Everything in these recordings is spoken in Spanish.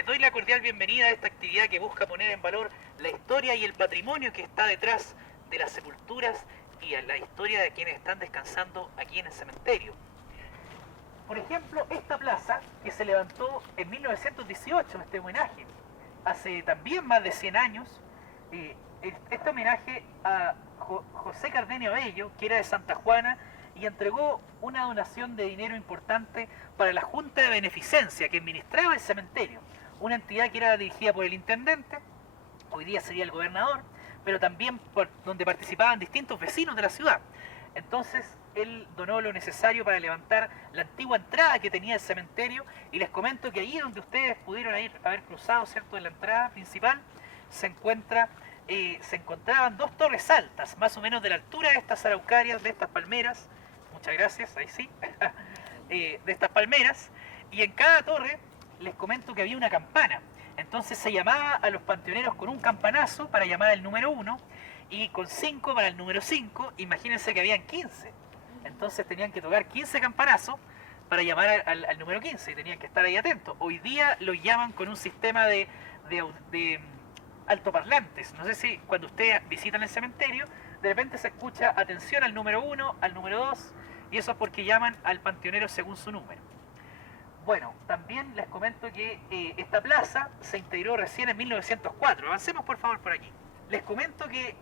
les doy la cordial bienvenida a esta actividad que busca poner en valor la historia y el patrimonio que está detrás de las sepulturas y a la historia de quienes están descansando aquí en el cementerio. Por ejemplo, esta plaza que se levantó en 1918, este homenaje, hace también más de 100 años, este homenaje a José Cardenio Bello, que era de Santa Juana, y entregó una donación de dinero importante para la Junta de Beneficencia que administraba el cementerio, una entidad que era dirigida por el intendente, hoy día sería el gobernador, pero también donde participaban distintos vecinos de la ciudad. Entonces él donó lo necesario para levantar la antigua entrada que tenía el cementerio, y les comento que allí donde ustedes pudieron haber cruzado, ¿cierto?, en la entrada principal, se encontraban dos torres altas, más o menos de la altura de estas araucarias, de estas palmeras. Muchas gracias, ahí sí. De estas palmeras, y en cada torre les comento que había una campana. Entonces se llamaba a los panteoneros con un campanazo para llamar al número 1 y con 5 para el número 5. Imagínense que habían 15. Entonces tenían que tocar 15 campanazos para llamar al número 15 y tenían que estar ahí atentos. Hoy día lo llaman con un sistema de altoparlantes. No sé si cuando ustedes visitan el cementerio, de repente se escucha atención al número 1, al número 2, y eso es porque llaman al panteonero según su número. Bueno, también les comento que esta plaza se integró recién en 1904. Avancemos por favor por aquí. Les comento que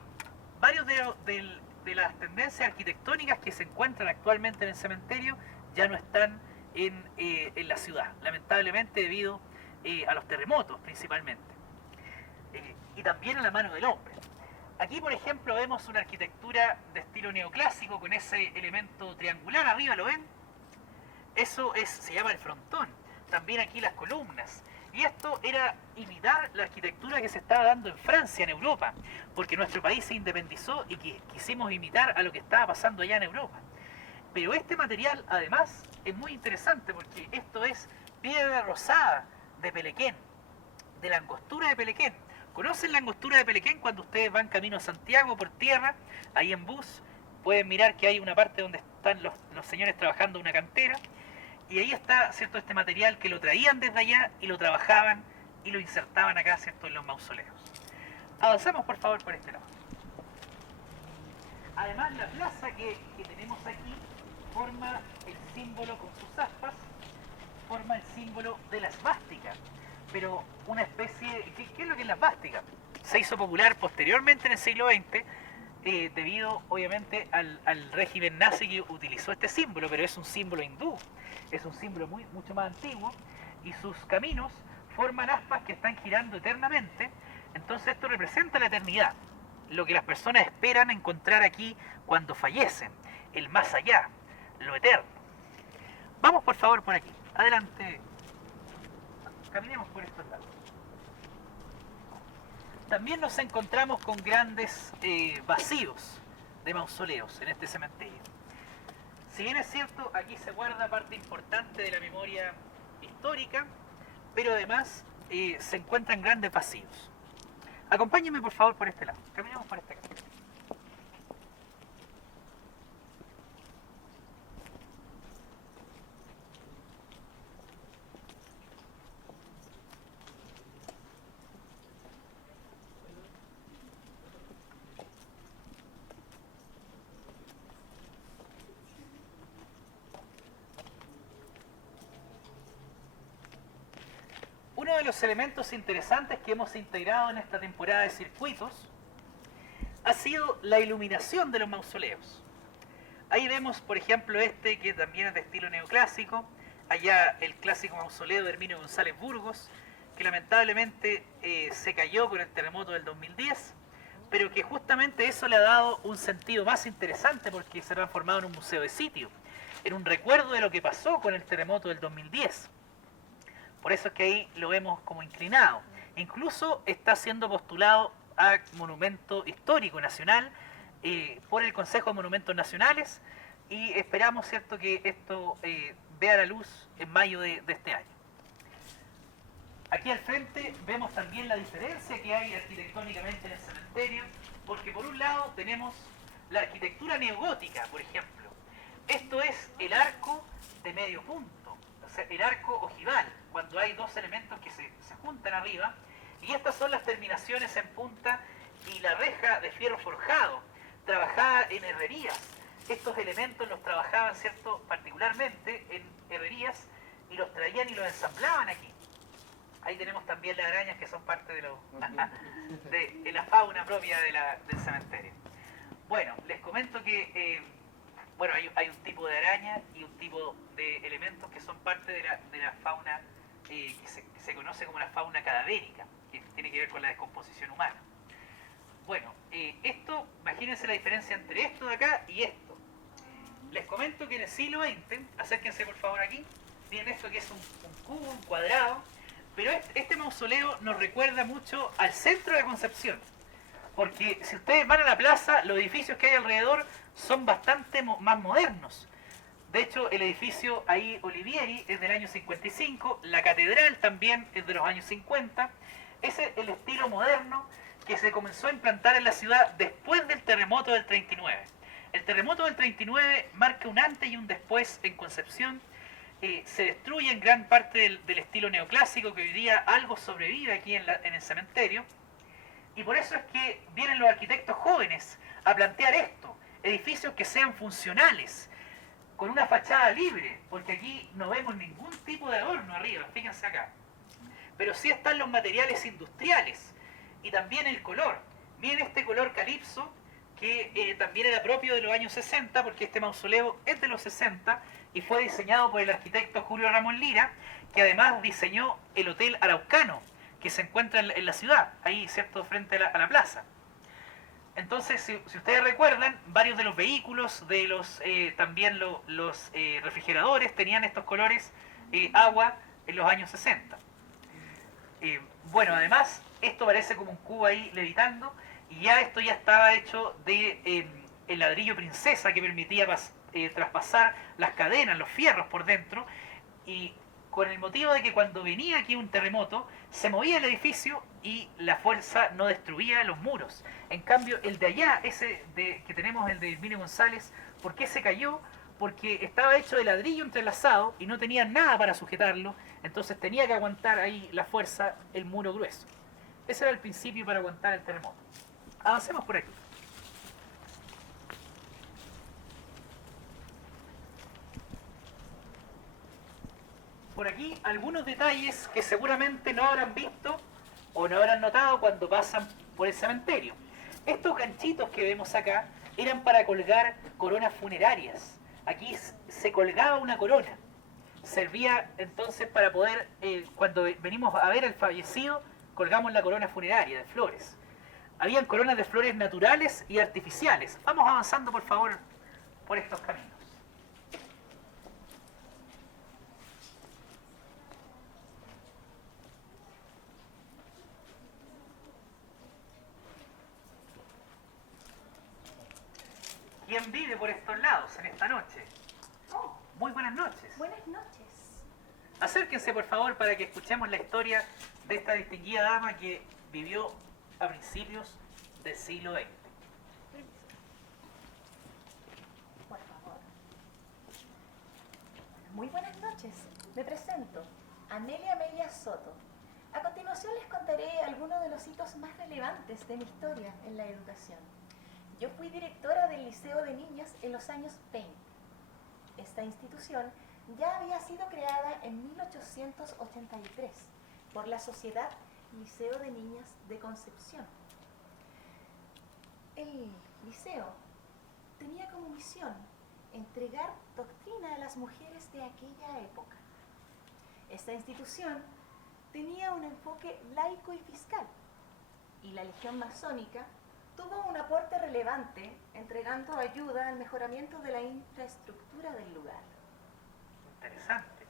varios de las tendencias arquitectónicas que se encuentran actualmente en el cementerio ya no están en la ciudad, lamentablemente debido a los terremotos principalmente, y también a la mano del hombre. Aquí, por ejemplo, vemos una arquitectura de estilo neoclásico con ese elemento triangular arriba, ¿lo ven? Eso se llama el frontón. También aquí las columnas. Y esto era imitar la arquitectura que se estaba dando en Francia, en Europa, porque nuestro país se independizó y quisimos imitar a lo que estaba pasando allá en Europa. Pero este material, además, es muy interesante porque esto es piedra rosada de Pelequén, de la Angostura de Pelequén. ¿Conocen la Angostura de Pelequén? Cuando ustedes van camino a Santiago por tierra, ahí en bus, pueden mirar que hay una parte donde están los señores trabajando una cantera, y ahí está, ¿cierto?, este material que lo traían desde allá y lo trabajaban y lo insertaban acá, ¿cierto?, en los mausoleos. Avanzamos por favor por este lado. Además, la plaza que tenemos aquí forma el símbolo con sus aspas, forma el símbolo de la esvástica, pero una especie... ¿Qué es lo que es la esvástica? Se hizo popular posteriormente en el siglo XX, debido obviamente al régimen nazi que utilizó este símbolo, pero es un símbolo hindú, es un símbolo mucho más antiguo, y sus caminos forman aspas que están girando eternamente. Entonces esto representa la eternidad, lo que las personas esperan encontrar aquí cuando fallecen, el más allá, lo eterno. Vamos por favor por aquí, adelante, caminemos por estos lados. También nos encontramos con grandes vacíos de mausoleos en este cementerio. Si bien es cierto, aquí se guarda parte importante de la memoria histórica, pero además se encuentran grandes vacíos. Acompáñenme por favor por este lado, caminemos por este lado. Uno de los elementos interesantes que hemos integrado en esta temporada de circuitos ha sido la iluminación de los mausoleos. Ahí vemos, por ejemplo, este que también es de estilo neoclásico, allá el clásico mausoleo de Herminio González Burgos, que lamentablemente se cayó con el terremoto del 2010, pero que justamente eso le ha dado un sentido más interesante porque se ha transformado en un museo de sitio, en un recuerdo de lo que pasó con el terremoto del 2010. Por eso es que ahí lo vemos como inclinado. Incluso está siendo postulado a Monumento Histórico Nacional por el Consejo de Monumentos Nacionales, y esperamos, ¿cierto?, que esto vea la luz en mayo de este año. Aquí al frente vemos también la diferencia que hay arquitectónicamente en el cementerio, porque por un lado tenemos la arquitectura neogótica, por ejemplo. Esto es el arco de medio punto, o sea, el arco ojival. cuando hay dos elementos que se juntan arriba, y estas son las terminaciones en punta y la reja de fierro forjado, trabajada en herrerías. Estos elementos los trabajaban, ¿cierto?, particularmente en herrerías, y los traían y los ensamblaban aquí. Ahí tenemos también las arañas que son parte de, de la fauna propia del cementerio. Bueno, les comento que bueno, hay un tipo de araña y un tipo de elementos que son parte de la fauna que se conoce como la fauna cadavérica, que tiene que ver con la descomposición humana. Bueno, esto, imagínense la diferencia entre esto de acá y esto. Les comento que en el siglo XX, acérquense por favor aquí, miren esto que es un cubo, un cuadrado, pero este mausoleo nos recuerda mucho al centro de Concepción, porque si ustedes van a la plaza, los edificios que hay alrededor son bastante más modernos. De hecho, el edificio ahí Olivieri es del año 55, la catedral también es de los años 50. Ese es el estilo moderno que se comenzó a implantar en la ciudad después del terremoto del 39. El terremoto del 39 marca un antes y un después en Concepción. Se destruye en gran parte del estilo neoclásico, que hoy día algo sobrevive aquí en el cementerio. Y por eso es que vienen los arquitectos jóvenes a plantear esto, edificios que sean funcionales, con una fachada libre, porque aquí no vemos ningún tipo de adorno arriba, fíjense acá. Pero sí están los materiales industriales y también el color. Miren este color calipso, que también era propio de los años 60, porque este mausoleo es de los 60 y fue diseñado por el arquitecto Julio Ramón Lira, que además diseñó el Hotel Araucano, que se encuentra en la ciudad, ahí, ¿cierto?, frente a la plaza. Entonces, si ustedes recuerdan, varios de los vehículos, también los refrigeradores tenían estos colores agua en los años 60. Bueno, además, esto parece como un cubo ahí levitando, y ya esto ya estaba hecho de el ladrillo princesa, que permitía traspasar las cadenas, los fierros por dentro, y con el motivo de que cuando venía aquí un terremoto, se movía el edificio y la fuerza no destruía los muros. En cambio, el de allá, que tenemos, el de Herminio González, ¿por qué se cayó? Porque estaba hecho de ladrillo entrelazado y no tenía nada para sujetarlo, entonces tenía que aguantar ahí la fuerza, el muro grueso. Ese era el principio para aguantar el terremoto. Avancemos por aquí. Por aquí algunos detalles que seguramente no habrán visto o no habrán notado cuando pasan por el cementerio. Estos ganchitos que vemos acá eran para colgar coronas funerarias. Aquí se colgaba una corona. Servía entonces para poder, cuando venimos a ver al fallecido, colgamos la corona funeraria de flores. Habían coronas de flores naturales y artificiales. Vamos avanzando, por favor, por estos caminos. ¿Quién vive por estos lados en esta noche? Muy buenas noches. Buenas noches. Acérquense, por favor, para que escuchemos la historia de esta distinguida dama que vivió a principios del siglo XX. Por favor. Muy buenas noches. Me presento, Amelia Mella Soto. A continuación les contaré algunos de los hitos más relevantes de mi historia en la educación. Yo fui directora del Liceo de Niñas en los años 20. Esta institución ya había sido creada en 1883 por la Sociedad Liceo de Niñas de Concepción. El liceo tenía como misión entregar doctrina a las mujeres de aquella época. Esta institución tenía un enfoque laico y fiscal, y la Legión Masónica tuvo un aporte relevante entregando ayuda al mejoramiento de la infraestructura del lugar. Interesante.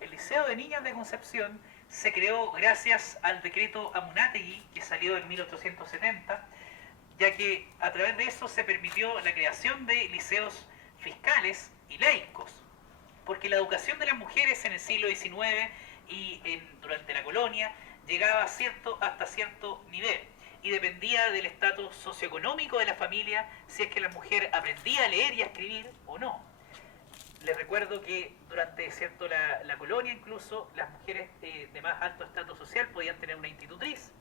El Liceo de Niñas de Concepción se creó gracias al decreto Amunátegui, que salió en 1870, ya que a través de eso se permitió la creación de liceos fiscales y laicos, porque la educación de las mujeres en el siglo XIX y durante la colonia llegaba hasta cierto nivel, y dependía del estatus socioeconómico de la familia si es que la mujer aprendía a leer y a escribir o no. Les recuerdo que durante cierto, la colonia incluso las mujeres de más alto estrato social podían tener una institutriz,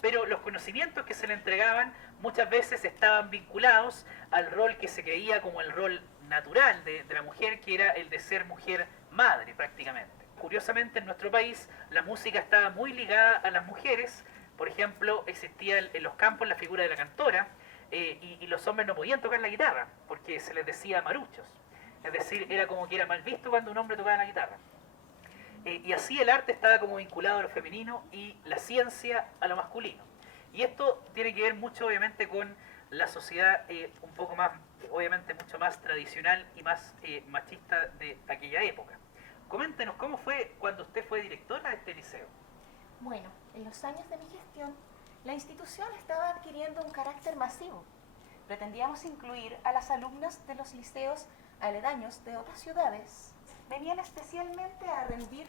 pero los conocimientos que se le entregaban muchas veces estaban vinculados al rol que se creía como el rol natural de la mujer, que era el de ser mujer madre prácticamente. Curiosamente en nuestro país la música estaba muy ligada a las mujeres. Por ejemplo, existía en los campos la figura de la cantora, y los hombres no podían tocar la guitarra porque se les decía maruchos. Es decir, era como que era mal visto cuando un hombre tocaba la guitarra. Y así el arte estaba como vinculado a lo femenino y la ciencia a lo masculino. Y esto tiene que ver mucho obviamente con la sociedad un poco más, obviamente mucho más tradicional y más machista de aquella época. Coméntenos cómo fue cuando usted fue directora de este liceo. Bueno, en los años de mi gestión, la institución estaba adquiriendo un carácter masivo. Pretendíamos incluir a las alumnas de los liceos aledaños de otras ciudades. Venían especialmente a rendir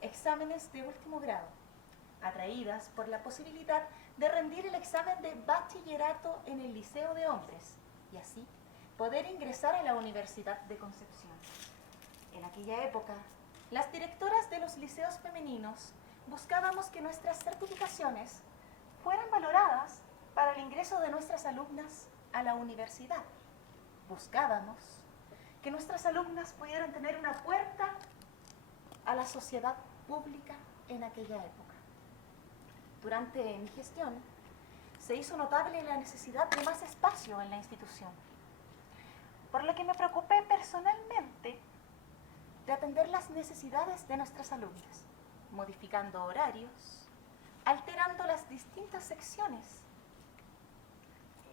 exámenes de último grado, atraídas por la posibilidad de rendir el examen de bachillerato en el Liceo de Hombres y así poder ingresar a la Universidad de Concepción. En aquella época, las directoras de los liceos femeninos buscábamos que nuestras certificaciones fueran valoradas para el ingreso de nuestras alumnas a la universidad. Buscábamos que nuestras alumnas pudieran tener una puerta a la sociedad pública en aquella época. Durante mi gestión, se hizo notable la necesidad de más espacio en la institución, por lo que me preocupé personalmente de atender las necesidades de nuestras alumnas, modificando horarios, alterando las distintas secciones.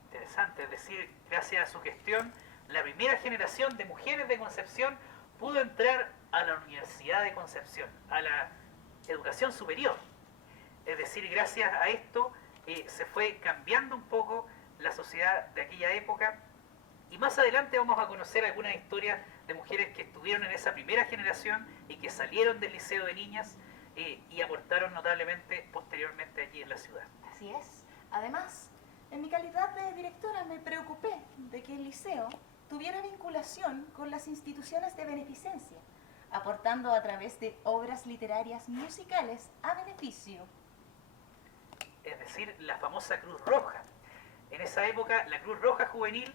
Interesante, es decir, gracias a su gestión, la primera generación de mujeres de Concepción pudo entrar a la Universidad de Concepción, a la educación superior. Es decir, gracias a esto se fue cambiando un poco la sociedad de aquella época, y más adelante vamos a conocer algunas historias de mujeres que estuvieron en esa primera generación y que salieron del liceo de niñas y aportaron notablemente posteriormente allí en la ciudad. Así es. Además, en mi calidad de directora me preocupé de que el liceo tuviera vinculación con las instituciones de beneficencia, aportando a través de obras literarias musicales a beneficio. Es decir, la famosa Cruz Roja. En esa época la Cruz Roja Juvenil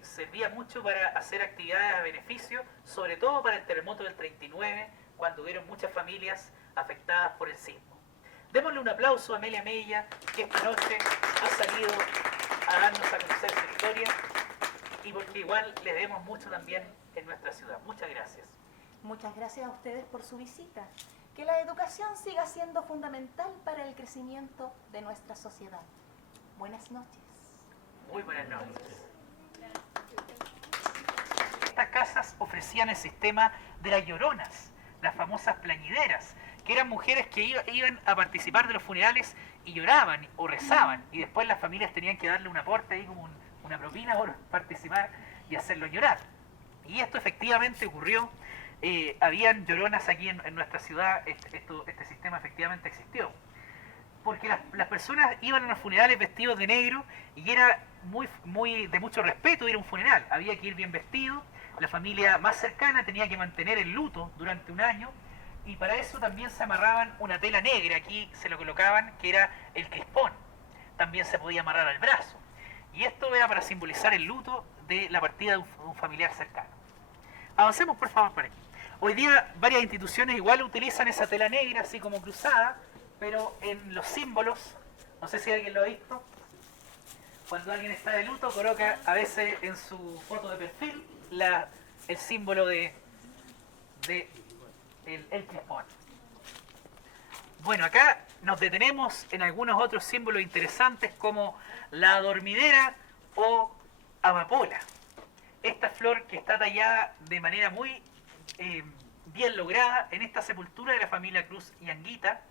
servía mucho para hacer actividades a beneficio, sobre todo para el terremoto del 39, cuando hubieron muchas familias afectadas por el sismo. Démosle un aplauso a Amelia Mella, que esta noche ha salido a darnos a conocer su historia, y porque igual le debemos mucho también en nuestra ciudad. Muchas gracias. Muchas gracias a ustedes por su visita. Que la educación siga siendo fundamental para el crecimiento de nuestra sociedad. Buenas noches. Muy buenas noches. Estas casas ofrecían el sistema de las lloronas, las famosas plañideras, que eran mujeres que iban a participar de los funerales y lloraban o rezaban, y después las familias tenían que darle un aporte ahí como una propina por participar y hacerlo llorar. Y esto efectivamente ocurrió. Habían lloronas aquí en nuestra ciudad. Este sistema efectivamente existió, porque las personas iban a los funerales vestidos de negro, y era muy de mucho respeto ir a un funeral. Había que ir bien vestido, la familia más cercana tenía que mantener el luto durante un año, y para eso también se amarraban una tela negra, aquí se lo colocaban, que era el crispón. También se podía amarrar al brazo, y esto era para simbolizar el luto de la partida de un familiar cercano. Avancemos por favor por aquí. Hoy día varias instituciones igual utilizan esa tela negra así como cruzada, pero en los símbolos, no sé si alguien lo ha visto, cuando alguien está de luto coloca a veces en su foto de perfil el símbolo de el crispón. Bueno, acá nos detenemos en algunos otros símbolos interesantes como la dormidera o amapola. Esta flor que está tallada de manera muy bien lograda en esta sepultura de la familia Cruz y Anguita,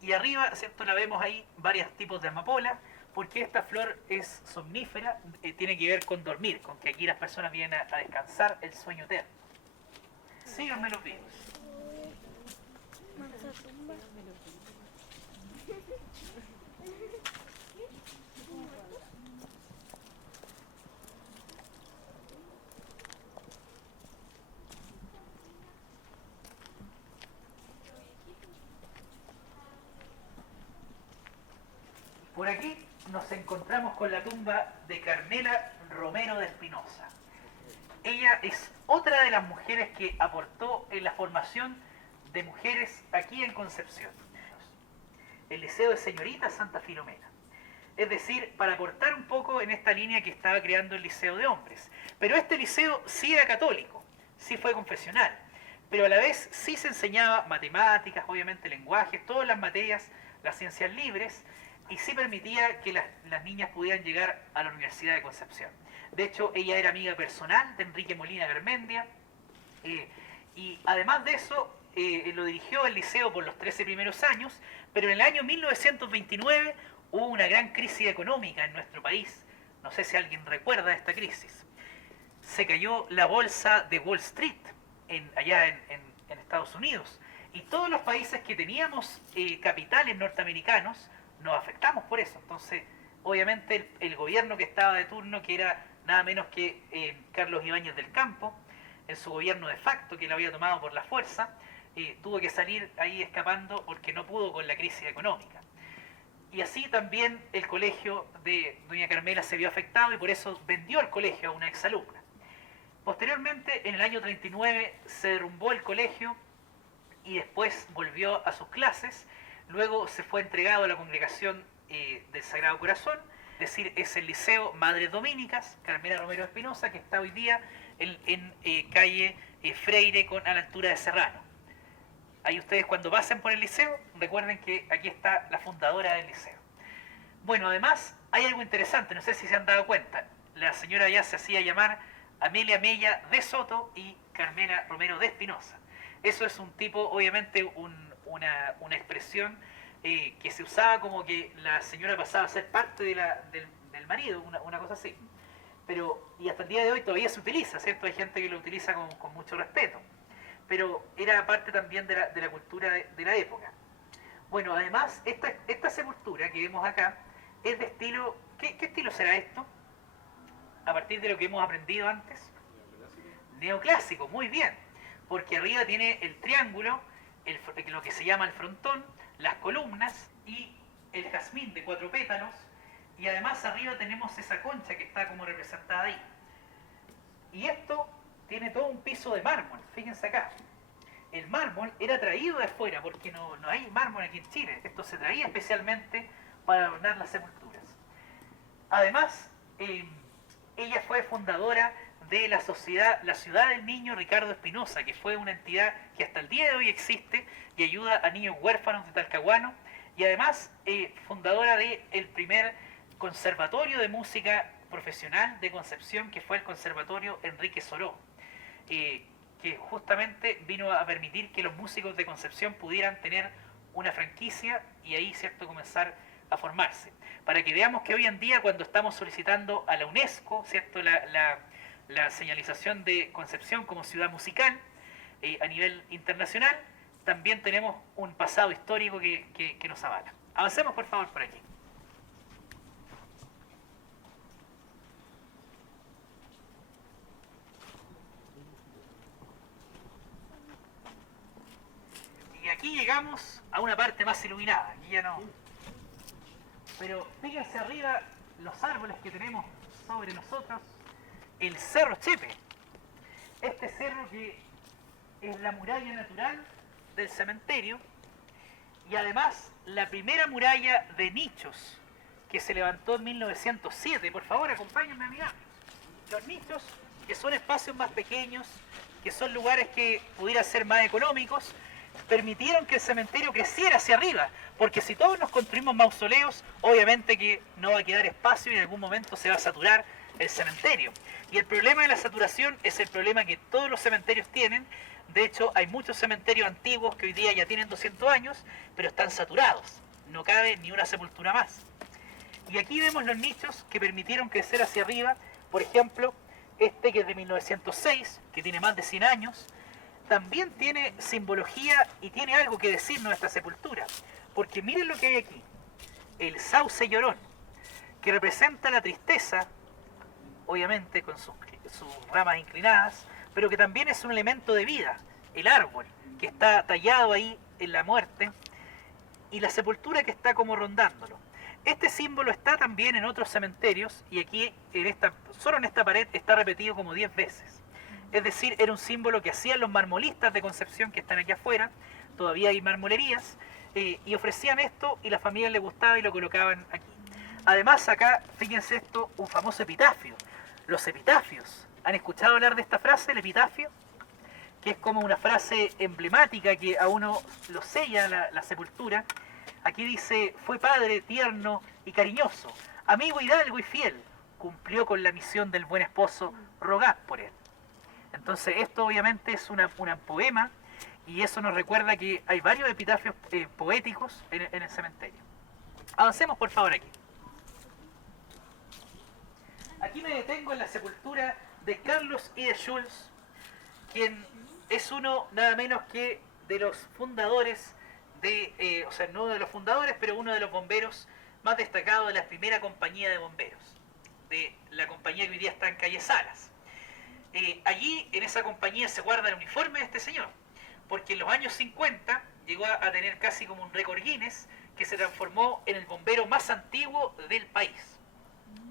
y arriba, ¿cierto?, la vemos ahí varios tipos de amapola, porque esta flor es somnífera, tiene que ver con dormir, con que aquí las personas vienen a descansar el sueño eterno. Síganme los videos. por aquí nos encontramos con la tumba de Carmela Romero de Espinosa. Ella es otra de las mujeres que aportó en la formación de mujeres aquí en Concepción, el Liceo de Señoritas Santa Filomena. Es decir, para aportar un poco en esta línea que estaba creando el Liceo de Hombres. Pero este liceo sí era católico, sí fue confesional, pero a la vez sí se enseñaba matemáticas, obviamente lenguajes, todas las materias, las ciencias libres, y sí permitía que las niñas pudieran llegar a la Universidad de Concepción. De hecho, ella era amiga personal de Enrique Molina Garmendia, y además de eso, lo dirigió el liceo por los 13 primeros años, pero en el año 1929 hubo una gran crisis económica en nuestro país. No sé si alguien recuerda esta crisis. Se cayó la bolsa de Wall Street allá en Estados Unidos, y todos los países que teníamos capitales norteamericanos nos afectamos por eso. Entonces, obviamente el gobierno que estaba de turno, que era nada menos que Carlos Ibáñez del Campo, en su gobierno de facto, que lo había tomado por la fuerza, tuvo que salir ahí escapando porque no pudo con la crisis económica. Y así también el colegio de doña Carmela se vio afectado, y por eso vendió el colegio a una exalumna. Posteriormente, en el año 39, se derrumbó el colegio y después volvió a sus clases. Luego se fue entregado a la congregación del Sagrado Corazón, es decir, es el Liceo Madres Dominicas Carmela Romero Espinosa, que está hoy día en calle Freire, a la altura de Serrano. Ahí ustedes, cuando pasen por el liceo, recuerden que aquí está la fundadora del liceo. Bueno, además hay algo interesante, no sé si se han dado cuenta. La señora ya se hacía llamar Amelia Mella de Soto y Carmela Romero de Espinosa. Eso es un tipo, obviamente, una expresión que se usaba como que la señora pasaba a ser parte del marido, una cosa así. Y hasta el día de hoy todavía se utiliza, ¿cierto? Hay gente que lo utiliza con mucho respeto. Pero era parte también de la cultura de la época. Bueno, además, esta sepultura que vemos acá es de estilo... ¿Qué estilo será esto? A partir de lo que hemos aprendido antes. Neoclásico, muy bien. Porque arriba tiene el triángulo, lo que se llama el frontón, las columnas y el jazmín de 4 pétalos. Y además arriba tenemos esa concha que está como representada ahí. Y esto tiene todo un piso de mármol, fíjense acá. El mármol era traído de afuera, porque no hay mármol aquí en Chile. Esto se traía especialmente para adornar las sepulturas. Además, ella fue fundadora de la sociedad, la Ciudad del Niño Ricardo Espinosa, que fue una entidad que hasta el día de hoy existe y ayuda a niños huérfanos de Talcahuano, y además fundadora del primer conservatorio de música profesional de Concepción, que fue el Conservatorio Enrique Soró, que justamente vino a permitir que los músicos de Concepción pudieran tener una franquicia y ahí, ¿cierto?, comenzar a formarse. Para que veamos que hoy en día, cuando estamos solicitando a la UNESCO, ¿cierto?, la señalización de Concepción como ciudad musical a nivel internacional, también tenemos un pasado histórico que nos avala. Avancemos, por favor, por aquí. Y aquí llegamos a una parte más iluminada, aquí ya no. Pero fíjense arriba los árboles que tenemos sobre nosotros, el Cerro Chepe. Este cerro que es la muralla natural del cementerio y además la primera muralla de nichos que se levantó en 1907. Por favor, acompáñenme, amiga. Los nichos, que son espacios más pequeños, que son lugares que pudieran ser más económicos, permitieron que el cementerio creciera hacia arriba, porque si todos nos construimos mausoleos, obviamente que no va a quedar espacio y en algún momento se va a saturar el cementerio. Y el problema de la saturación es el problema que todos los cementerios tienen. De hecho, hay muchos cementerios antiguos que hoy día ya tienen 200 años, pero están saturados. No cabe ni una sepultura más. Y aquí vemos los nichos que permitieron crecer hacia arriba. Por ejemplo, este que es de 1906, que tiene más de 100 años, también tiene simbología y tiene algo que decirnos esta sepultura. Porque miren lo que hay aquí. El sauce llorón, que representa la tristeza, obviamente con sus ramas inclinadas, pero que también es un elemento de vida. El árbol, que está tallado ahí en la muerte, y la sepultura que está como rondándolo. Este símbolo está también en otros cementerios y aquí, solo en esta pared, está repetido como 10 veces. Es decir, era un símbolo que hacían los marmolistas de Concepción que están aquí afuera, todavía hay marmolerías, y ofrecían esto y las familias les gustaba y lo colocaban aquí. Además acá, fíjense esto, un famoso epitafio. Los epitafios. ¿Han escuchado hablar de esta frase, el epitafio? Que es como una frase emblemática que a uno lo sella la sepultura. Aquí dice, fue padre tierno y cariñoso, amigo hidalgo y fiel, cumplió con la misión del buen esposo, rogad por él. Entonces esto obviamente es un poema y eso nos recuerda que hay varios epitafios poéticos en el cementerio. Avancemos por favor aquí. Aquí me detengo en la sepultura de Carlos I. de Schulz, quien es uno nada menos que de los fundadores o sea, no de los fundadores, pero uno de los bomberos más destacados de la primera compañía de bomberos, de la compañía que hoy día está en calle Salas. Allí, en esa compañía, se guarda el uniforme de este señor, porque en los años 50 llegó a tener casi como un récord Guinness, que se transformó en el bombero más antiguo del país,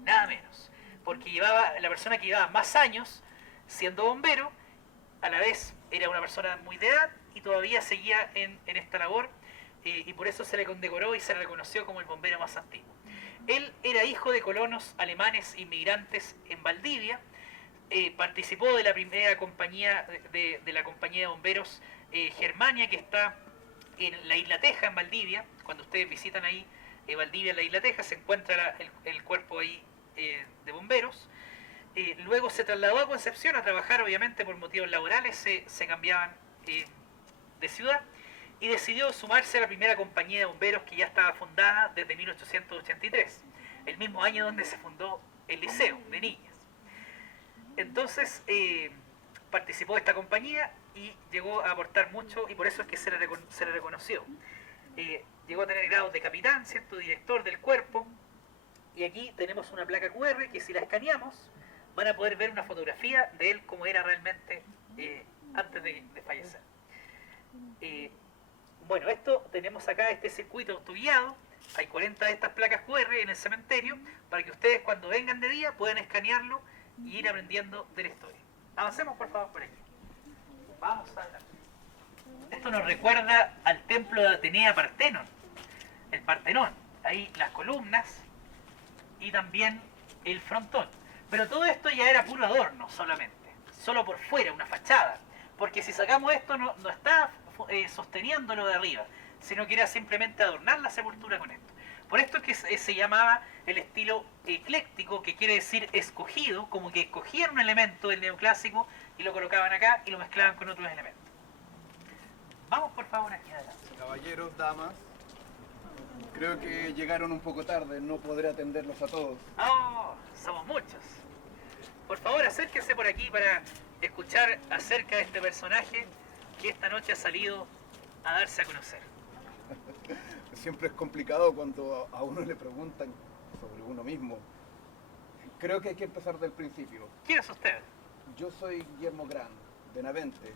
nada menos, porque la persona que llevaba más años siendo bombero, a la vez era una persona muy de edad y todavía seguía en esta labor, y por eso se le condecoró y se le reconoció como el bombero más antiguo. Él era hijo de colonos alemanes inmigrantes en Valdivia, participó de la primera compañía de la compañía de bomberos Germania, que está en la Isla Teja, en Valdivia. Cuando ustedes visitan ahí Valdivia, en la Isla Teja, se encuentra el cuerpo ahí de bomberos. Luego se trasladó a Concepción a trabajar, obviamente por motivos laborales, se cambiaban de ciudad, y decidió sumarse a la primera compañía de bomberos que ya estaba fundada desde 1883, el mismo año donde se fundó el liceo de niñas. Entonces participó de esta compañía y llegó a aportar mucho, y por eso es que se le reconoció. Llegó a tener grados de capitán, ¿cierto?, director del cuerpo, y aquí tenemos una placa QR que si la escaneamos van a poder ver una fotografía de él como era realmente antes de fallecer. Bueno, tenemos acá este circuito autoguiado, hay 40 de estas placas QR en el cementerio, para que ustedes cuando vengan de día puedan escanearlo y ir aprendiendo de la historia. Avancemos por favor por aquí. Vamos adelante. Esto nos recuerda al templo de Atenea Partenon, el Partenón. Ahí las columnas y también el frontón. Pero todo esto ya era puro adorno solamente, solo por fuera, una fachada. Porque si sacamos esto no está sosteniéndolo de arriba, sino que era simplemente adornar la sepultura con esto. Por esto es que se llamaba el estilo ecléctico, que quiere decir escogido, como que escogían un elemento del neoclásico y lo colocaban acá y lo mezclaban con otros elementos. Vamos por favor aquí adelante. Caballeros, damas, creo que llegaron un poco tarde, no podré atenderlos a todos. Oh, somos muchos. Por favor, acérquense por aquí para escuchar acerca de este personaje que esta noche ha salido a darse a conocer. Siempre es complicado cuando a uno le preguntan sobre uno mismo. Creo que hay que empezar del principio. ¿Quién es usted? Yo soy Guillermo Gran, benavente.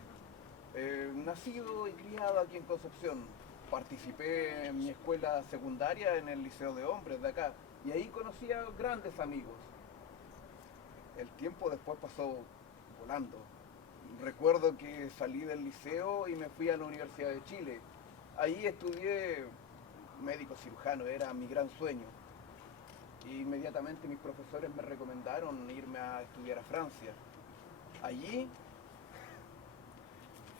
Nacido y criado aquí en Concepción. Participé en mi escuela secundaria en el Liceo de Hombres de acá. Y ahí conocí a grandes amigos. El tiempo después pasó volando. Recuerdo que salí del liceo y me fui a la Universidad de Chile. Ahí estudié médico cirujano, era mi gran sueño. Y inmediatamente mis profesores me recomendaron irme a estudiar a Francia. Allí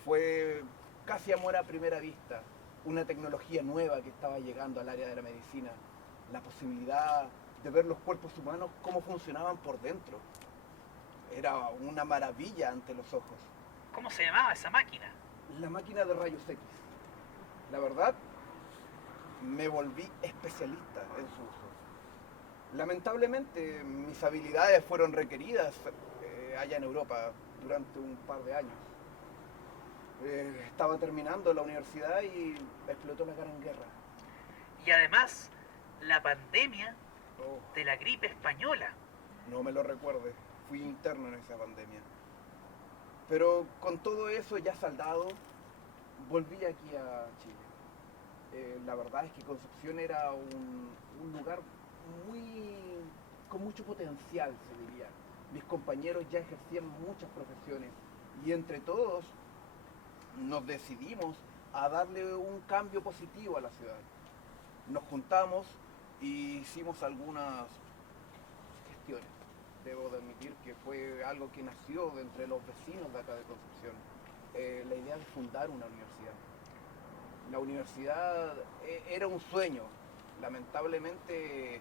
fue casi amor a primera vista, una tecnología nueva que estaba llegando al área de la medicina, la posibilidad de ver los cuerpos humanos cómo funcionaban por dentro. Era una maravilla ante los ojos. ¿Cómo se llamaba esa máquina? La máquina de rayos X. La verdad, me volví especialista en su uso. Lamentablemente, mis habilidades fueron requeridas allá en Europa durante un par de años. Estaba terminando la universidad y explotó la Gran Guerra. Y además, la pandemia de la gripe española. No me lo recuerde, fui interno en esa pandemia. Pero con todo eso ya saldado, volví aquí a Chile. la verdad es que Concepción era un lugar con mucho potencial, se diría. Mis compañeros ya ejercían muchas profesiones y entre todos nos decidimos a darle un cambio positivo a la ciudad. Nos juntamos y hicimos algunas gestiones. Debo de admitir que fue algo que nació de entre los vecinos de acá de Concepción. La idea de fundar una universidad. La universidad era un sueño. Lamentablemente,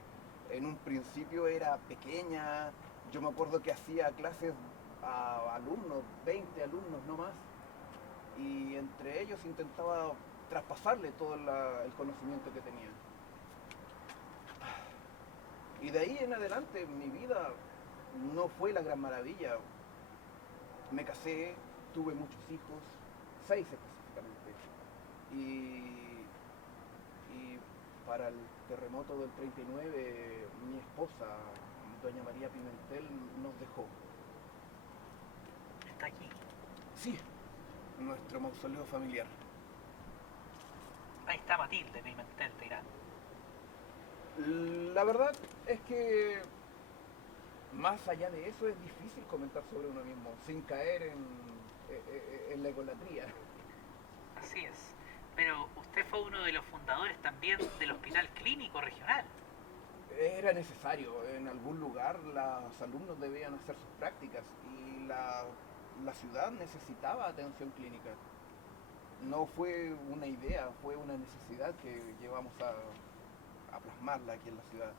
en un principio era pequeña. Yo me acuerdo que hacía clases a alumnos, 20 alumnos no más. Y entre ellos intentaba traspasarle todo el conocimiento que tenía. Y de ahí en adelante mi vida no fue la gran maravilla. Me casé, tuve muchos hijos, 6 específicamente. Y para el terremoto del 39, mi esposa, doña María Pimentel, nos dejó. Está aquí. Sí, nuestro mausoleo familiar. Ahí está Matilde Pimentel, te dirán. La verdad es que más allá de eso es difícil comentar sobre uno mismo sin caer en la egolatría. Así es. Pero usted fue uno de los fundadores también del Hospital Clínico Regional. Era necesario, en algún lugar los alumnos debían hacer sus prácticas y la ciudad necesitaba atención clínica. No fue una idea, fue una necesidad que llevamos a plasmarla aquí en la ciudad.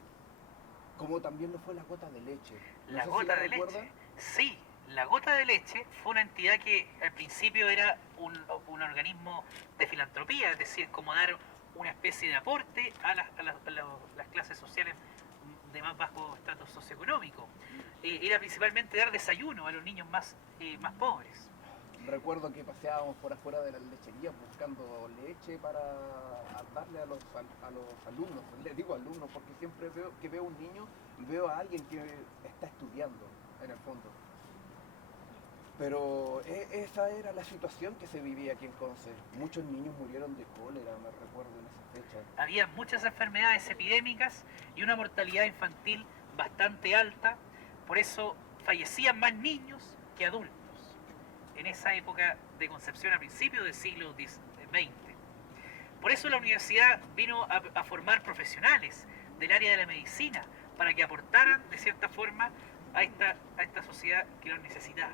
Como también lo fue la gota de leche. La gota de leche. Sí, la gota de leche fue una entidad que al principio era un organismo de filantropía, es decir, como dar una especie de aporte a las clases sociales de más bajo estatus socioeconómico. Era principalmente dar desayuno a los niños más pobres. Recuerdo que paseábamos por afuera de las lecherías buscando leche para darle a los alumnos. Les digo alumnos porque siempre veo un niño, veo a alguien que está estudiando en el fondo. Pero esa era la situación que se vivía aquí en Conce. Muchos niños murieron de cólera, me recuerdo en esa fecha. Había muchas enfermedades epidémicas y una mortalidad infantil bastante alta. Por eso fallecían más niños que adultos en esa época de Concepción a principios del siglo XX. Por eso la universidad vino a formar profesionales del área de la medicina para que aportaran de cierta forma a esta sociedad que los necesitaba.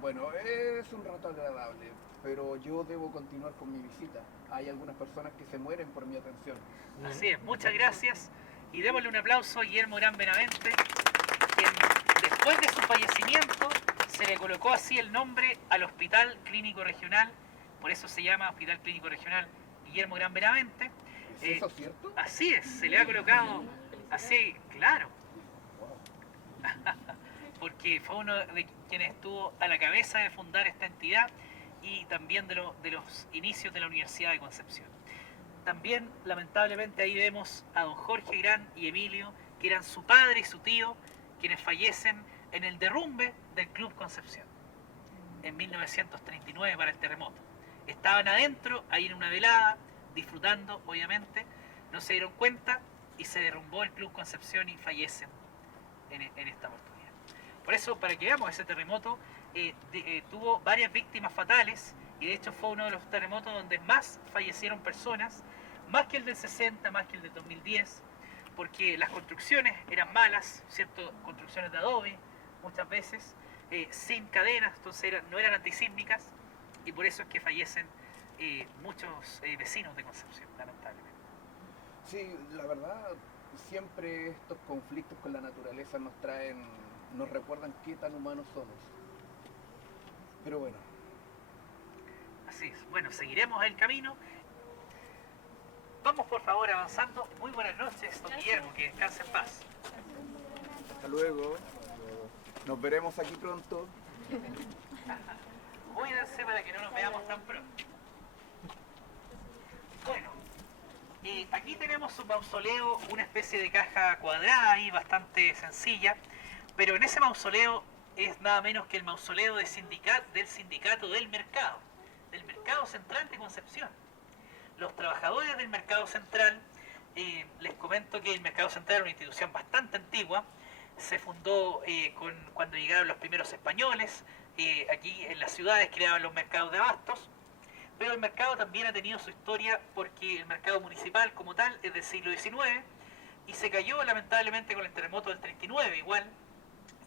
Bueno, es un rato agradable, pero yo debo continuar con mi visita. Hay algunas personas que se mueren por mi atención. Así es, muchas gracias y démosle un aplauso a Guillermo Gran Benavente, quien después de su fallecimiento se le colocó así el nombre al Hospital Clínico Regional, por eso se llama Hospital Clínico Regional Guillermo Gran Benavente. ¿Es eso cierto? Así es, se le ha colocado así, claro. Porque fue uno de quienes estuvo a la cabeza de fundar esta entidad y también de los inicios de la Universidad de Concepción. También, lamentablemente, ahí vemos a don Jorge Gran y Emilio, que eran su padre y su tío, quienes fallecen en el derrumbe del Club Concepción, en 1939 para el terremoto. Estaban adentro, ahí en una velada, disfrutando, obviamente, no se dieron cuenta y se derrumbó el Club Concepción y fallecen en esta oportunidad. Por eso, para que veamos, ese terremoto tuvo varias víctimas fatales y de hecho fue uno de los terremotos donde más fallecieron personas, más que el del 60, más que el del 2010, porque las construcciones eran malas, ¿cierto? Construcciones de adobe, muchas veces, sin cadenas, entonces no eran antisísmicas y por eso es que fallecen muchos vecinos de Concepción, lamentablemente. Sí, la verdad, siempre estos conflictos con la naturaleza nos recuerdan qué tan humanos somos. Pero bueno. Así es. Bueno, seguiremos el camino. Vamos por favor avanzando. Muy buenas noches, don Guillermo, que descanse en paz. Hasta luego. Nos veremos aquí pronto. Cuídense para que no nos veamos tan pronto. Bueno, aquí tenemos un mausoleo, una especie de caja cuadrada ahí, bastante sencilla, pero en ese mausoleo es nada menos que el mausoleo del sindicato del mercado central de Concepción. Los trabajadores del Mercado Central, les comento que el Mercado Central es una institución bastante antigua. Se fundó cuando llegaron los primeros españoles. Aquí en las ciudades creaban los mercados de abastos. Pero el mercado también ha tenido su historia porque el mercado municipal como tal es del siglo XIX y se cayó lamentablemente con el terremoto del 39 igual.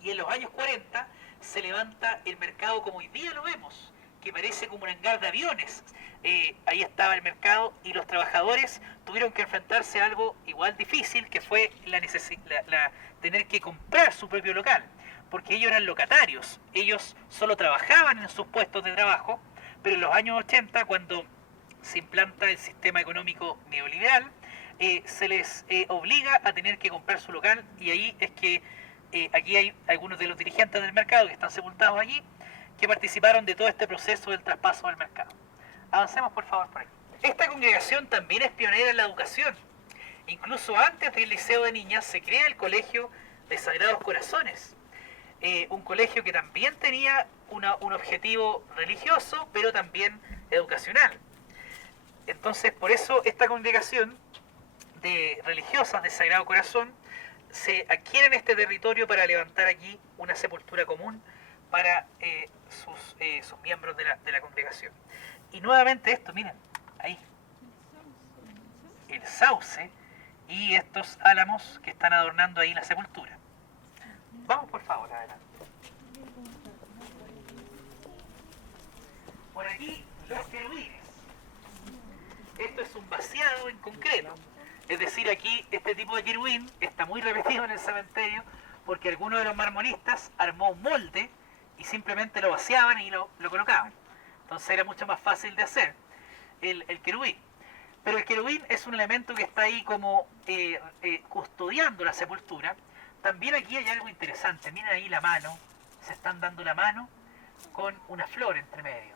Y en los años 40 se levanta el mercado como hoy día lo vemos, que parece como un hangar de aviones. Ahí estaba el mercado y los trabajadores tuvieron que enfrentarse a algo igual difícil, que fue tener que comprar su propio local, porque ellos eran locatarios, ellos solo trabajaban en sus puestos de trabajo, pero en los años 80, cuando se implanta el sistema económico neoliberal, se les obliga a tener que comprar su local, y ahí es que aquí hay algunos de los dirigentes del mercado que están sepultados allí, que participaron de todo este proceso del traspaso del mercado. Avancemos por favor por aquí. Esta congregación también es pionera en la educación. Incluso antes del Liceo de Niñas se crea el Colegio de Sagrados Corazones, un colegio que también tenía un objetivo religioso, pero también educacional. Entonces, por eso esta congregación de religiosas de Sagrado Corazón se adquieren este territorio para levantar aquí una sepultura común para sus miembros de la congregación. Y nuevamente esto, miren, ahí, el sauce y estos álamos que están adornando ahí la sepultura. Vamos por favor, adelante. Por aquí, los querubines. Esto es un vaciado en concreto. Es decir, aquí este tipo de querubín está muy repetido en el cementerio porque alguno de los marmonistas armó un molde y simplemente lo vaciaban y lo colocaban. Entonces era mucho más fácil de hacer el querubín. Pero el querubín es un elemento que está ahí como custodiando la sepultura. También aquí hay algo interesante. Miren ahí la mano. Se están dando la mano con una flor entre medio.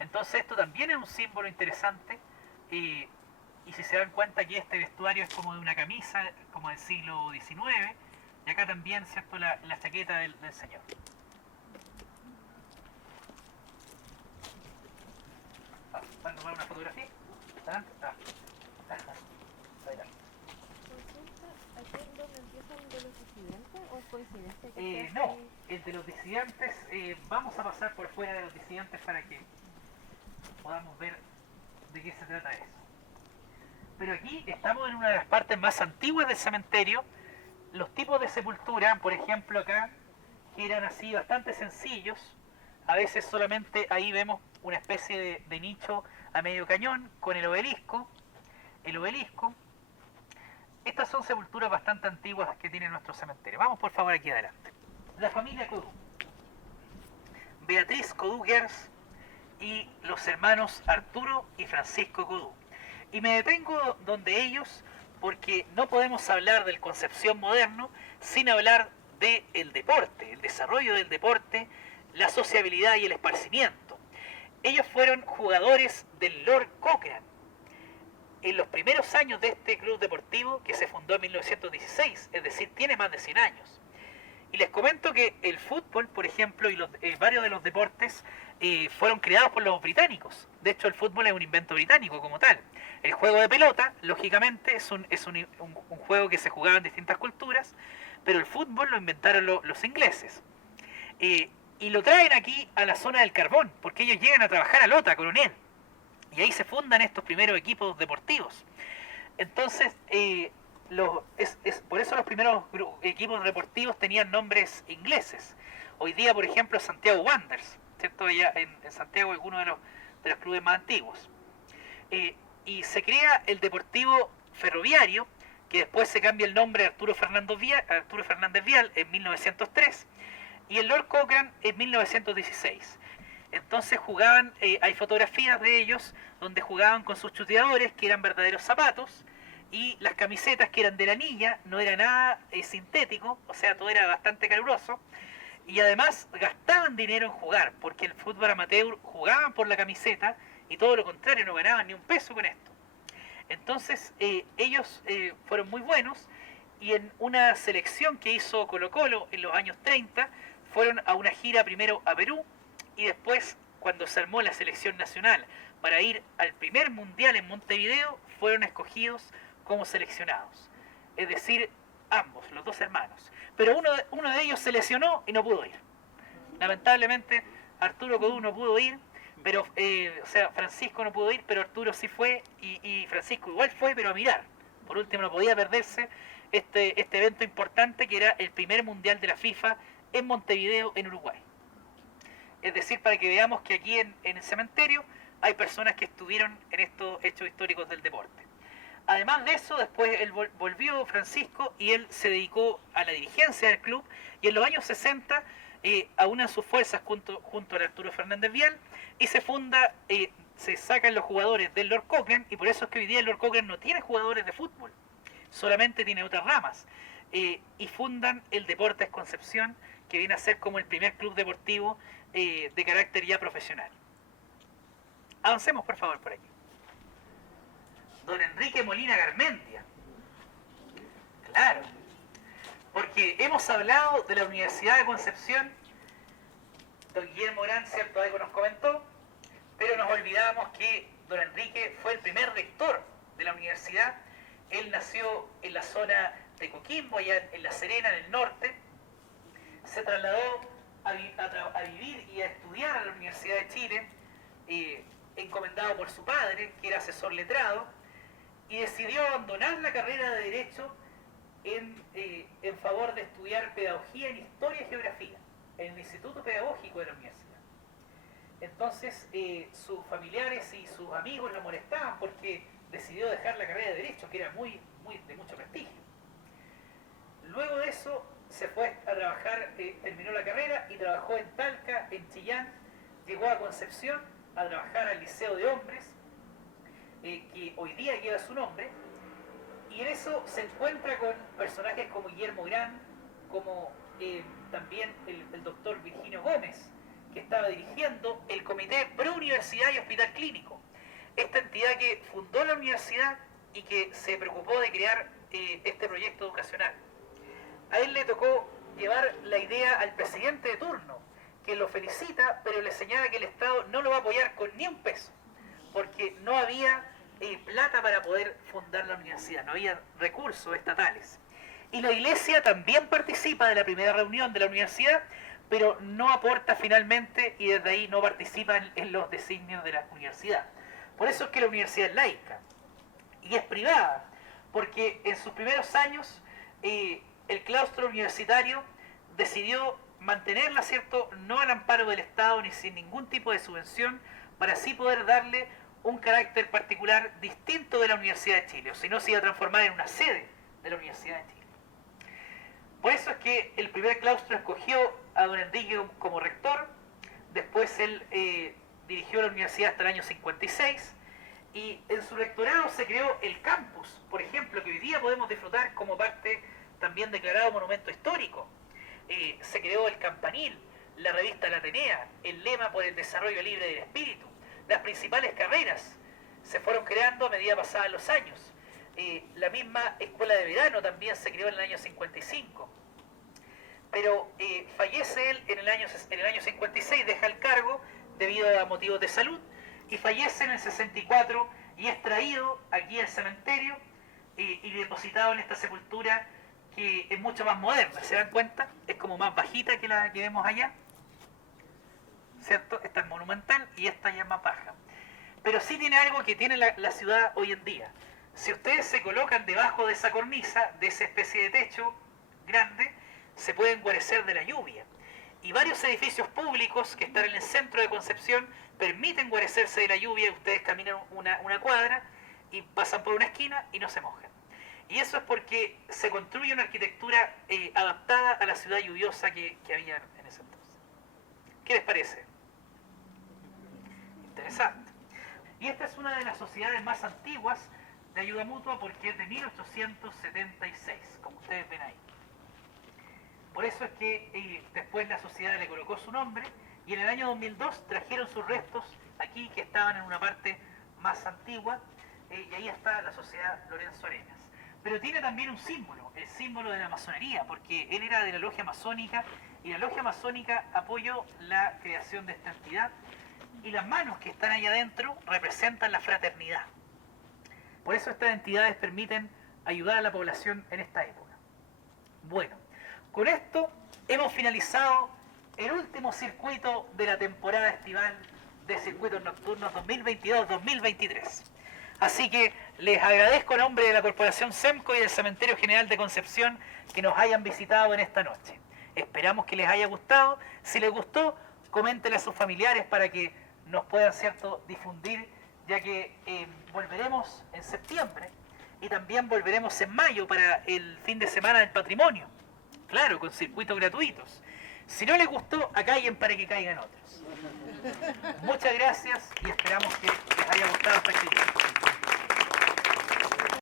Entonces esto también es un símbolo interesante. Y si se dan cuenta aquí este vestuario es como de una camisa, como del siglo XIX. Y acá también, ¿cierto?, la chaqueta del señor. ¿Van a tomar una fotografía? ¿Adelante? Adelante. ¿Aquí es donde empieza el de los disidentes o es coincidencia? No, el de los disidentes, vamos a pasar por fuera de los disidentes para que podamos ver de qué se trata eso. Pero aquí estamos en una de las partes más antiguas del cementerio. Los tipos de sepultura, por ejemplo acá, que eran así bastante sencillos. A veces solamente ahí vemos una especie de nicho a medio cañón con el obelisco. Estas son sepulturas bastante antiguas que tiene nuestro cementerio. Vamos por favor aquí adelante. La familia Codú. Beatriz Codú Gers y los hermanos Arturo y Francisco Codú. Y me detengo donde ellos, porque no podemos hablar del Concepción moderno sin hablar del deporte, el desarrollo del deporte, la sociabilidad y el esparcimiento. Ellos fueron jugadores del Lord Cochrane en los primeros años de este club deportivo que se fundó en 1916, es decir, tiene más de 100 años. Y les comento que el fútbol, por ejemplo, y varios de los deportes fueron creados por los británicos. De hecho, el fútbol es un invento británico como tal. El juego de pelota, lógicamente, es un juego que se jugaba en distintas culturas, pero el fútbol lo inventaron los ingleses. Y lo traen aquí a la zona del carbón, porque ellos llegan a trabajar a Lota, Coronel. Y ahí se fundan estos primeros equipos deportivos. Entonces, por eso los primeros equipos deportivos tenían nombres ingleses. Hoy día, por ejemplo, Santiago Wanderers, ¿cierto? Allá en Santiago es uno de los clubes más antiguos. Y se crea el Deportivo Ferroviario, que después se cambia el nombre a Arturo Fernández Vial en 1903, y el Lord Cochrane en 1916. Entonces jugaban, hay fotografías de ellos donde jugaban con sus chuteadores, que eran verdaderos zapatos, y las camisetas que eran de lanilla, no era nada sintético, o sea, todo era bastante caluroso, y además gastaban dinero en jugar, porque el fútbol amateur jugaban por la camiseta, y todo lo contrario, no ganaban ni un peso con esto. Entonces ellos fueron muy buenos, y en una selección que hizo Colo Colo en los años 30, fueron a una gira primero a Perú, y después, cuando se armó la selección nacional para ir al primer mundial en Montevideo fueron escogidos como seleccionados. Es decir, ambos, los dos hermanos. Pero uno de ellos se lesionó y no pudo ir. Lamentablemente, Arturo Codú no pudo ir, pero, o sea, Francisco no pudo ir, pero Arturo sí fue, y Francisco igual fue, pero a mirar. Por último, no podía perderse este evento importante, que era el primer mundial de la FIFA en Montevideo, en Uruguay. Es decir, para que veamos que aquí en el cementerio hay personas que estuvieron en estos hechos históricos del deporte. Además de eso, después él volvió Francisco y él se dedicó a la dirigencia del club, y en los años 60 aúnan sus fuerzas junto a Arturo Fernández Vial y se funda, se sacan los jugadores del Lord Cochrane, y por eso es que hoy día el Lord Cochrane no tiene jugadores de fútbol, solamente tiene otras ramas, y fundan el Deportes Concepción, que viene a ser como el primer club deportivo de carácter ya profesional. Avancemos por favor por aquí. Don Enrique Molina Garmendia. Claro, porque hemos hablado de la Universidad de Concepción. Don Guillermo Gran, cierto, algo nos comentó, pero nos olvidamos que don Enrique fue el primer rector de la universidad. Él nació en la zona de Coquimbo, allá en La Serena, en el norte. Se trasladó a vivir y a estudiar a la Universidad de Chile, encomendado por su padre, que era asesor letrado, y decidió abandonar la carrera de Derecho en favor de estudiar Pedagogía en Historia y Geografía en el Instituto Pedagógico de la Universidad. Entonces, sus familiares y sus amigos lo molestaban porque decidió dejar la carrera de Derecho, que era de mucho prestigio. Luego de eso, se fue a trabajar, terminó la carrera y trabajó en Talca, en Chillán, llegó a Concepción a trabajar al Liceo de Hombres, que hoy día lleva su nombre, y en eso se encuentra con personajes como Guillermo Gran, como también el doctor Virginio Gómez, que estaba dirigiendo el Comité Pro Universidad y Hospital Clínico, esta entidad que fundó la universidad y que se preocupó de crear este proyecto educacional. A él le tocó llevar la idea al presidente de turno, que lo felicita, pero le señala que el Estado no lo va a apoyar con ni un peso, porque no había plata para poder fundar la universidad, no había recursos estatales. Y la Iglesia también participa de la primera reunión de la universidad, pero no aporta finalmente y desde ahí no participa en los designios de la universidad. Por eso es que la universidad es laica y es privada, porque en sus primeros años el claustro universitario decidió mantenerla, ¿cierto?, no al amparo del Estado ni sin ningún tipo de subvención, para así poder darle un carácter particular distinto de la Universidad de Chile, o si no se iba a transformar en una sede de la Universidad de Chile. Por eso es que el primer claustro escogió a don Enrique como rector, después él dirigió la universidad hasta el año 56, y en su rectorado se creó el campus, por ejemplo, que hoy día podemos disfrutar como parte también declarado monumento histórico. Se creó el campanil, la revista La Atenea, el lema por el desarrollo libre del espíritu. Las principales carreras se fueron creando a medida pasaban los años. La misma escuela de verano también se creó en el año 55. Pero fallece él en el año 56, deja el cargo debido a motivos de salud, y fallece en el 64 y es traído aquí al cementerio y depositado en esta sepultura que es mucho más moderna. ¿Se dan cuenta? Es como más bajita que la que vemos allá, ¿cierto? Esta es monumental y esta ya es más baja. Pero sí tiene algo que tiene la ciudad hoy en día. Si ustedes se colocan debajo de esa cornisa, de esa especie de techo grande, se pueden guarecer de la lluvia. Y varios edificios públicos que están en el centro de Concepción permiten guarecerse de la lluvia. Ustedes caminan una cuadra y pasan por una esquina y no se mojan. Y eso es porque se construye una arquitectura adaptada a la ciudad lluviosa que había en ese entonces. ¿Qué les parece? Interesante. Y esta es una de las sociedades más antiguas de ayuda mutua porque es de 1876, como ustedes ven ahí. Por eso es que después la sociedad le colocó su nombre, y en el año 2002 trajeron sus restos aquí, que estaban en una parte más antigua, y ahí está la sociedad Lorenzo Arenas. Pero tiene también un símbolo, el símbolo de la masonería, porque él era de la logia masónica, y la logia masónica apoyó la creación de esta entidad, y las manos que están ahí adentro representan la fraternidad. Por eso estas entidades permiten ayudar a la población en esta época. Bueno, con esto hemos finalizado el último circuito de la temporada estival de circuitos nocturnos 2022-2023. Así que les agradezco en nombre de la Corporación SEMCO y del Cementerio General de Concepción que nos hayan visitado en esta noche. Esperamos que les haya gustado. Si les gustó, coméntenle a sus familiares para que nos puedan, ¿cierto?, difundir, ya que volveremos en septiembre y también volveremos en mayo para el fin de semana del patrimonio. Claro, con circuitos gratuitos. Si no les gustó, acallen para que caigan otros. Muchas gracias y esperamos que les haya gustado esta actividad.